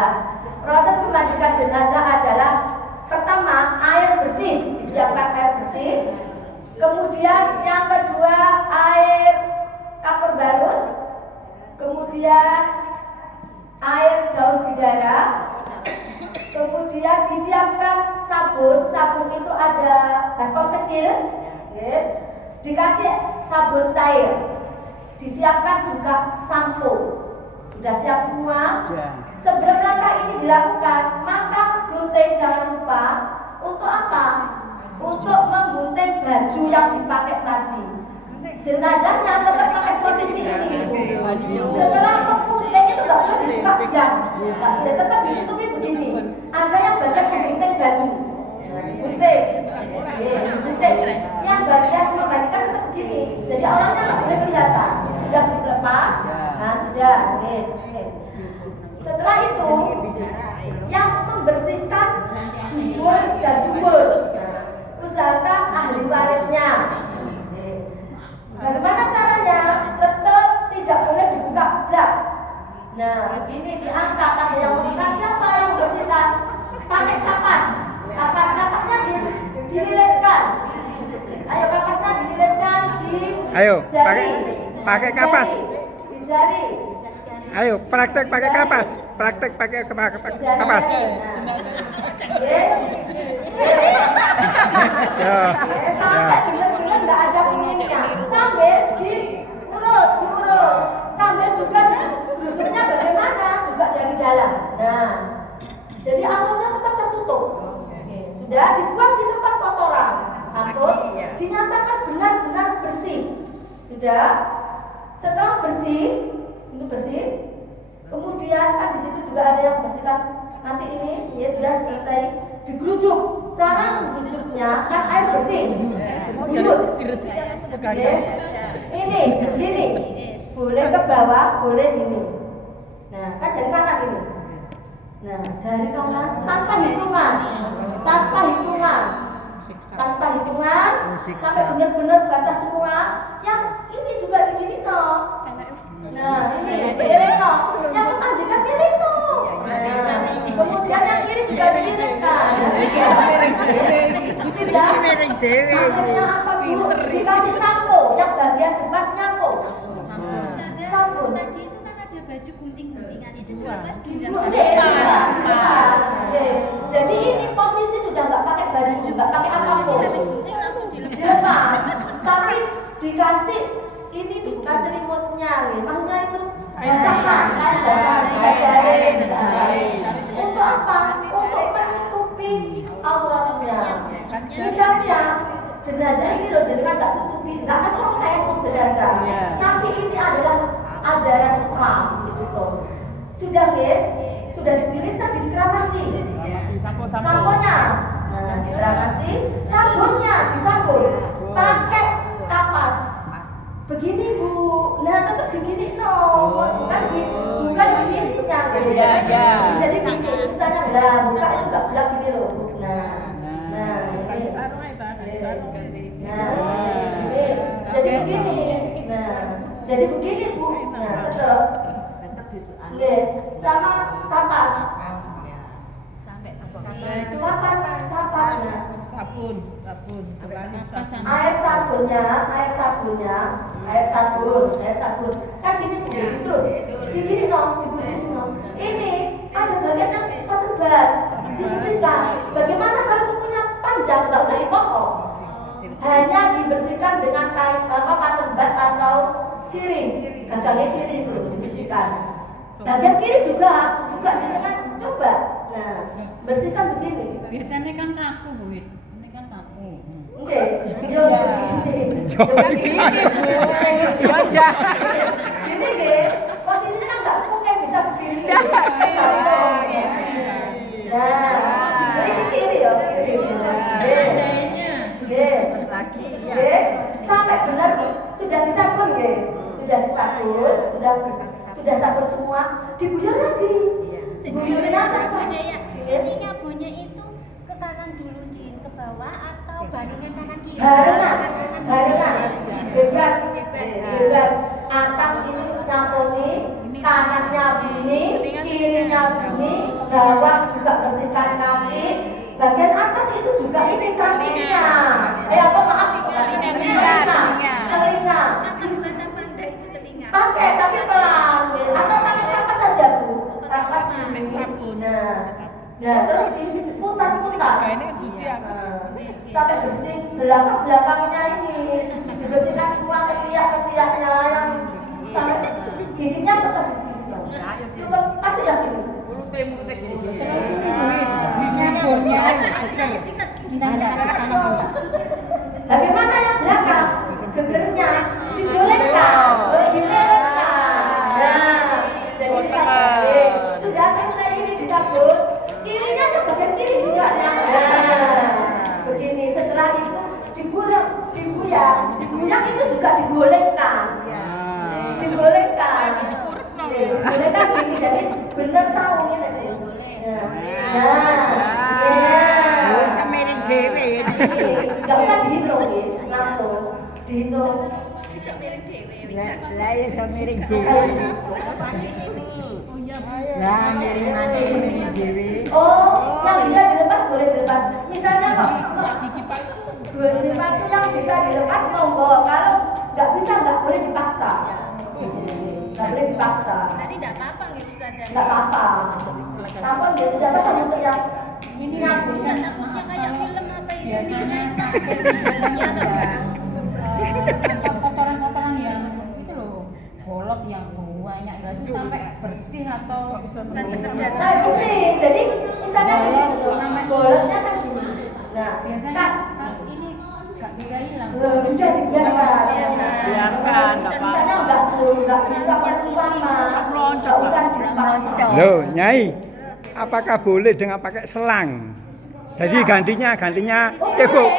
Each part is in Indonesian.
Ya, proses memandikan jenazah adalah pertama air bersih, disiapkan air bersih. Kemudian yang kedua air kapur barus. Kemudian air daun bidara. Kemudian disiapkan sabun. Sabun itu ada baskom kecil. Ya. Dikasih sabun cair. Disiapkan juga sampo. Sudah siap semua? Sebelum langkah ini dilakukan, maka gunting jangan lupa untuk apa? Untuk menggunting baju yang dipakai tadi. Jenazahnya tetap pakai posisi ini. Setelah menggunting itu nggak boleh dibuka bilang, tetap ditutupi begini. Ada yang bagian menggunting baju, gunting, yang bagian membagikan tetap begini. Jadi orangnya nggak boleh kelihatan. Sudah dilepas, nah sudah. Setelah itu, yang membersihkan dubur dan dubur, usahakan ahli warisnya. Bagaimana caranya? Tetap tidak boleh dibuka blak. Nah, ini diangkat. Ada yang membuka, siapa yang membersihkan? Pakai kapas. Kapasnya dililitkan. Ayo kapasnya dililitkan di jari. Pakai kapas. Di jari. Ayo, praktek pakai kapas. Praktek pakai kapas. Sampai benar-benar nggak ada bunyinya. Sambil diurut. Sambil juga geruduknya bagaimana? Juga dari dalam. Nah, jadi auranya tetap tertutup. Sudah dibuang di tempat kotoran. Sampul dinyatakan benar-benar bersih. Sudah. Setelah bersih, ini bersih. Kemudian kan di situ juga ada yang membersihkan nanti ini, ya sudah selesai digerujuk. Cara mengerujuknya kan air bersih. Ini begini, boleh ke bawah, boleh gini. Nah, kan dari kanan ini. Nah, dari kanan tanpa hitungan, sampai benar-benar basah semua. Yang ini juga digini no. Nah, ini piring no. Yang memandikan piring no. Kemudian yang kiri juga diiritkan. Akhirnya apa bu? Dikasih sampo. Yang bagian depan nyampo. Sampo. Tadi itu kan ada baju gunting-guntingan itu dilepas Jadi ini posisi sudah nggak pakai baju, nggak pakai apapun. Dilepas. Tapi dikasih ini bukan selimutnya, maksudnya itu basahan, untuk apa? Untuk menutupi auratnya. Misalnya jenazah ini loh, jadi kan nggak tutupi, nggak kan orang kayak jenazah. Nanti ini adalah ajaran Islam, gitu. Sudah sudah dikirim tadi dikremasi. Samponya, dikremasi, sabunnya disabun, pakai kapas. Begini bu, nah tetap begini no, bukan gini punya jadi gini, misalnya lah buka itu nggak belak gini loh, jadi begini, jadi begini bu, tetap, sama kapas, sabun. air sabun. Kan gini bu, digini no, dibersihin no. Ini ada bagian yang tebal, dibersihkan. Bagaimana kalau kukunya panjang, nggak usah dipotong. Hanya dibersihkan dengan cotton bud atau sirih, gagangnya sirih itu dibersihkan. Bagian kiri juga jangan coba. Nah, bersihkan begini. Biasanya kan kaku bu, ini kan kaku. Oke, yo begini. Ini deh, posisinya kan nggak mungkin bisa begini. Ini kiri ya, sampai benar sudah disabun sudah sabun semua, diguyur lagi. Guyurin apa? Ini nyabunya itu ke kanan dulu ke bawah atau baringan kanan kiri? Barengan. Bebas. Atas ini nyamponi, kanannya begini, kirinya begini, bawah juga bersihkan kaki, bagian atas itu juga ini kakinya. Maaf, telinga. Kata bahasa Panda itu telinga. Pakai tapi pelan, atau pakai kapas saja bu, kapas. Nah, terus diputar-putar. Ini entusias. Sampai bersih belakangnya ini dibersihkan semua ketiak-ketiaknya yang sampai giginya bisa cuma kasih ya gini. Bagaimana yang belakang? Gegernya digolengkan, Nah, jadi sudah selesai ini disabun. Kirinya ke bagian kiri juga ya. Begini, setelah itu diguyang itu juga digolengkan. Digolengkan gini, jadi bener tahu ya nanti. Nggak usah dihitung ya, langsung dihitung. Bisa miring dewe. Lah ya iso miring dhewe. Lah miring dhewe. Oh, yang bisa dilepas boleh dilepas. Misalnya kok gigi palsu yang bisa dilepas monggo. Kalau nggak bisa nggak boleh dipaksa. Nggak boleh dipaksa. Berarti enggak apa-apa gitu Ustazah. Nggak apa-apa. Sampun dia sudah apa untuk yang Ini takutnya kayak film apa itu biasanya sampai di dalamnya atau enggak? Kotoran-kotoran yang itu loh, bolot yang banyak itu sampai bersih atau Bukan sekedar saya bersih. Jadi misalnya gini, bolotnya kan gini. Nah, biasanya kan ini nggak bisa hilang. sudah dibiarkan. Biarkan, Misalnya nggak bisa keluar nggak usah dipaksa. Loh, Nyai, apakah boleh dengan pakai selang? Jadi gantinya cebok.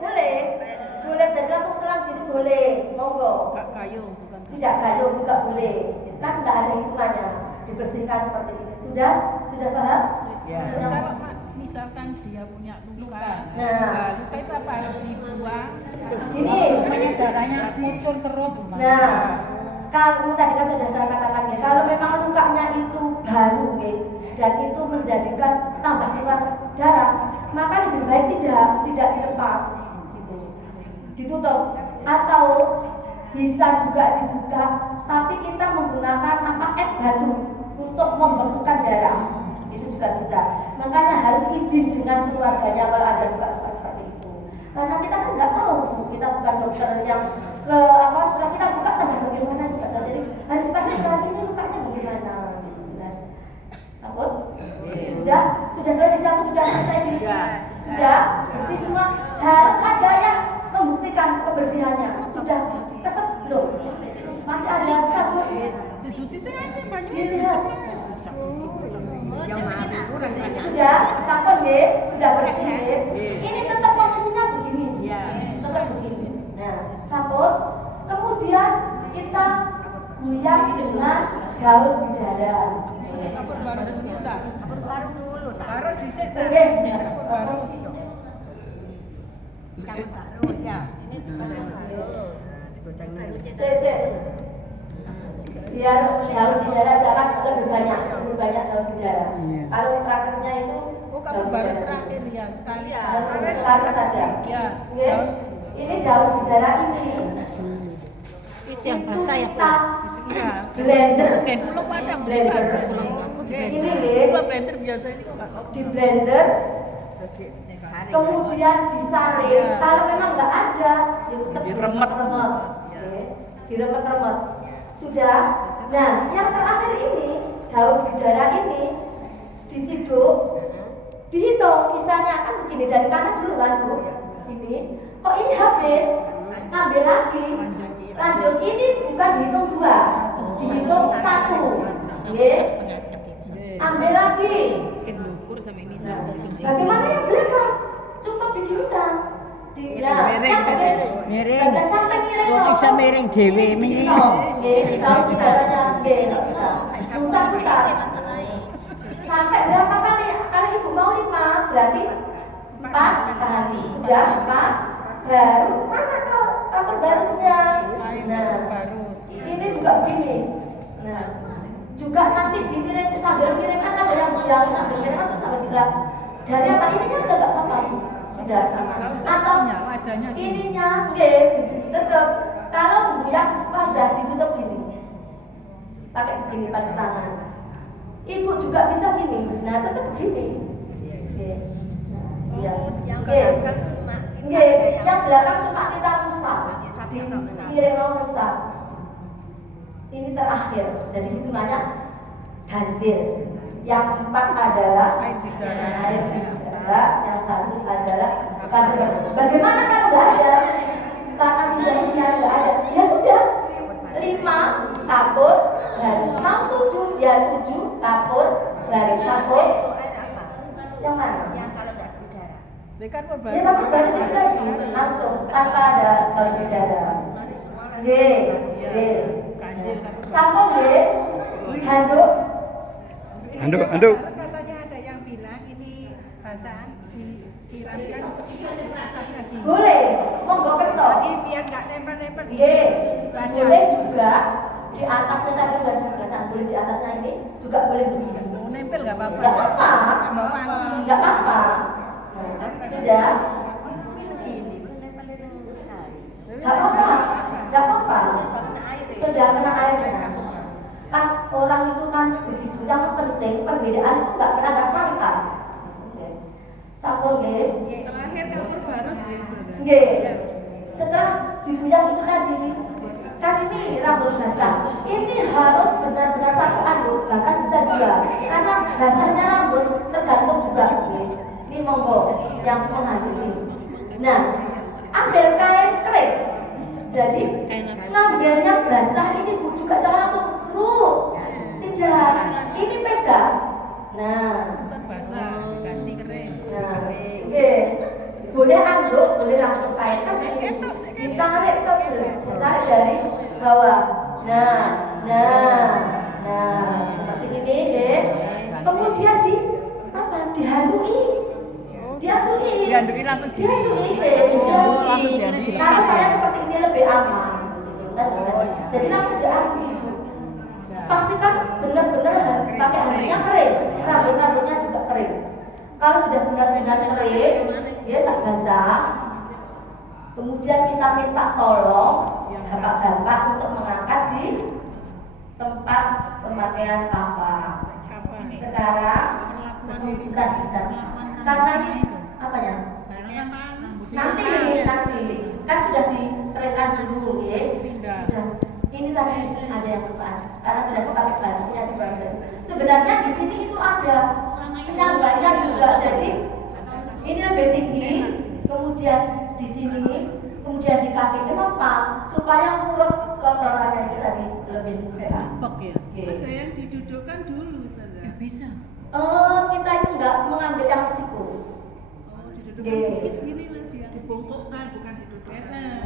Boleh jadi langsung selang gini boleh, monggo. Tidak gayung juga boleh, kan nggak ada hitungannya. Dibersihkan seperti ini. Sudah paham? Terus kalau misalkan dia punya luka, Nah. luka itu apa harus dibuang? Gini. Rupanya darahnya muncul terus. Nah, kalau tadi kan sudah saya katakan ya, kalau memang lukanya itu baru ya, dan itu menjadikan tambah keluar darah, maka lebih baik tidak dilepas, gitu. Ditutup atau bisa juga dibuka, tapi kita menggunakan es batu untuk membekukan darah, itu juga bisa. Makanya harus izin dengan keluarganya kalau ada luka-luka seperti itu, karena kita kan nggak tahu, kita bukan dokter yang setelah kita buka tambah bagaimana juga tahu. Jadi harus dipastikan ini lukanya bagaimana gitu. Sabun sudah selesai disabun, sudah selesai sudah bersih semua. Harus ada yang membuktikan kebersihannya. Sudah keset belum? Masih ada sabun. Dilihat. Sudah sabun ya, sudah bersih ya. Ini tetap posisinya begini. Tetap begini. Nah, sabun, kemudian kita guyang dengan daun bidara. Harus dhisik ta. Oke. Sik. Biar daun bidara jangan lebih banyak daun bidara. Kalau prakteknya itu Kalau baru terakhir ya sekali. Sekali saja. Ya. Oke. Ini daun bidara ini. Itu yang basah ya. Kita blender. Belum ada Blender. Ini ya. blender biasa ini kok nggak Di blender. Kemudian disaring. Kalau memang nggak ada, ya tetap diremet. Oke. Diremet-remet. Sudah. Nah, yang terakhir ini daun bidara ini diciduk, dihitung misalnya kan begini dari kanan dulu kan Bu, gini. Kok ini habis? Ngambil lagi. Lanjut ini bukan dihitung 2, dihitung 1. Oke. Ambil lagi. Bagaimana yang belakang? Cukup diginikan. Miring. Bagian samping miring. Kok bisa miring dhewe minimum. Nggih, daun bidaranya nggih. Susah. Sampai berapa kali? Kalau ibu mau 5, berarti 4 kali. Sudah 4, baru mana kapur barusnya? Nah, ini juga begini. Nah, juga nanti dimiring sambil miringan ada yang goyang sambil miringan terus sambil digerak. Dari apa ininya aja nggak apa-apa, sudah sama. Atau ininya, tetap kalau goyang wajah ditutup gini, pakai begini pada tangan. Ibu juga bisa gini, nah tetap begini. Iya. Yang belakang cuma Yang belakang cuma kita musab, miring musab. Ini terakhir, jadi hitungannya ganjil. Yang empat adalah air di darah, yang satu adalah kapur. Bagaimana kalau nggak ada? Karena sudah bicara nggak ada, ya sudah. 5 kapur baris, mau 7 ya 7 kapur baris kapur. air apa? Yang mana? Yang kalau nggak berdarah. Ya kapur baris itu langsung tanpa ada kapur darah. Sambung handuk. Anduk. Terus katanya ada yang bilang ini basahan disiramkan atapnya gini. Boleh, monggo kerso. Biar nggak nempel-nempel. Boleh juga di atasnya tadi udah jelas-jelasan. Boleh di atasnya ini juga boleh begini. Mau nempel nggak apa-apa. Nggak apa-apa. Mau wangi. Nggak apa-apa. Sudah. Nggak apa-apa. Nggak apa-apa. Sudah kena airnya. Kan orang itu kan begitu. Yang penting perbedaan itu nggak pernah nggak sangka. Sampun nggih. Terakhir kapur baris Nggih. Setelah diguyang itu tadi, kan ini rambut basah. Ini harus benar-benar satu anduk, bahkan bisa 2. Karena basahnya rambut tergantung juga. Ini monggo yang menghadiri. Nah, ambil kain kering. Jadi ngambilnya basah ini Bu juga jangan langsung serut. Tidak, ini pegang. Nah, ganti kering. nah, oke. Boleh anduk, boleh langsung kain kan ditarik ke belakang, ditarik dari bawah. Nah, seperti ini deh. Kemudian dihandui. Dihandui langsung dihandui. dihandui. Kalau saya seperti ini lebih aman. Jadi langsung dihandui. Pastikan benar-benar pakai handuknya kering, rambutnya juga kering. Kalau sudah benar-benar kering, dia tak basah. Kemudian kita minta tolong bapak-bapak untuk mengangkat di tempat pemakaian kafan. Sekarang sebentar. Karena ini apanya? Nanti kan sudah dikeringkan dulu, ya. Sudah. Ini tadi ada yang bukan, karena sudah dipakai bajunya dipakai. Sebenarnya di sini itu ada penyangganya juga, jadi ini lebih tinggi, kemudian di sini, kemudian di kaki. Kenapa? Supaya mulut kotorannya itu tadi lebih mudah. Ada yang didudukkan dulu, saudara. Bisa. Kita itu nggak mengambil yang risiko. Didudukkan dikit gini lah dia. Dibongkokkan, bukan didudukkan.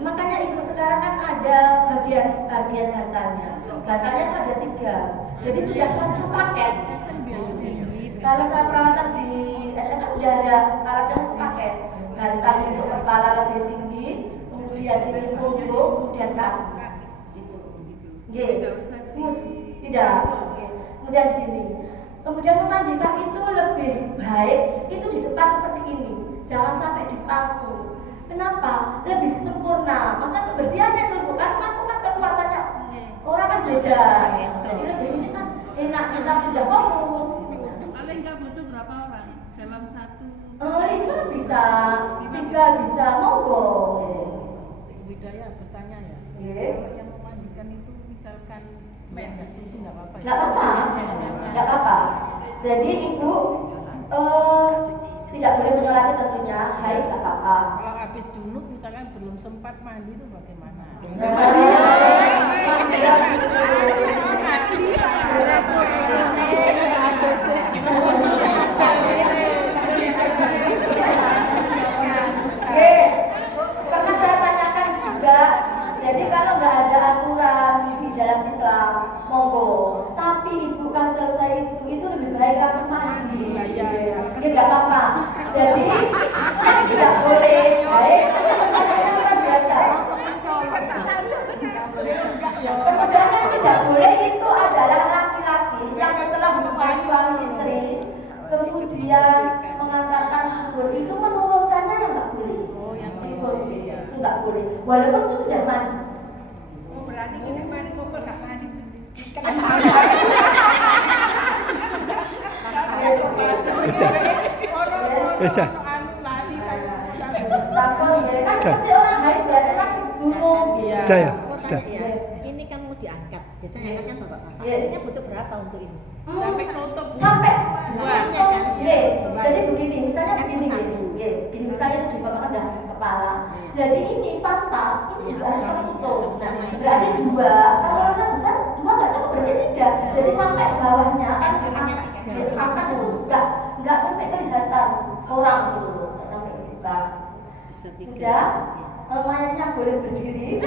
Makanya ibu sekarang kan ada bagian bantalnya. Bantalnya itu ada 3. Jadi sudah satu paket. Kalau saya perawatan di SMA sudah ada alat yang satu paket. Bantal untuk kepala lebih tinggi, kemudian tinggi punggung, kemudian kaki. Gitu. Tidak. Kemudian di sini. Kemudian memandikan itu lebih baik itu di tempat seperti ini. Jangan sampai di paku. Kenapa? Lebih sempurna. Maka kebersihannya itu bukan paku kan kekuatannya. Orang kan beda. Jadi lebih ini kan enak kita sudah fokus. Paling nggak butuh berapa orang dalam satu? 5 bisa, 3 bisa, monggo. Widaya bertanya ya. Iya. Kalau yang memandikan itu misalkan main nggak suci nggak apa-apa. Nggak apa-apa, nggak apa-apa. Jadi ibu tidak boleh menyolati tentunya, haid nggak apa-apa. Kalau habis junub misalkan belum sempat mandi itu bagaimana? Karena saya tanyakan juga, jadi kalau nggak ada aturan di dalam Islam, monggo. Tapi ibu kan selesai itu lebih baik langsung mandi. Nggak apa-apa. Jadi yang tidak boleh, baik. Kan biasa. Kemudian yang tidak boleh itu adalah suami istri, kemudian mengantarkan kubur itu menurunkannya yang nggak boleh. Kubur itu nggak boleh. Walaupun itu sudah mandi. Oh, berarti gini mari kumpul gak mandi. Bisa. Sampel ya kan seperti orang haid berarti kan gunung. Sudah ya? Mau Sudah. tanya ya, ini kan mau diangkat. Biasanya angkatnya bapak-bapak. Iya. Ini butuh berapa untuk ini? Sampai nutup. Sampai Dua. Nggih. Jadi begini, misalnya Kan begini yang nggih. satu. Nggih, begini misalnya itu di bawah dah kepala. Jadi ini pantat, ini juga harus tertutup. Nah, berarti dua. Kalau orangnya besar, dua nggak cukup berarti tiga. Jadi sampai bawahnya kan diangkat itu nggak sampai kelihatan orang gitu loh, nggak sampai buka. Sudah, mayatnya boleh berdiri.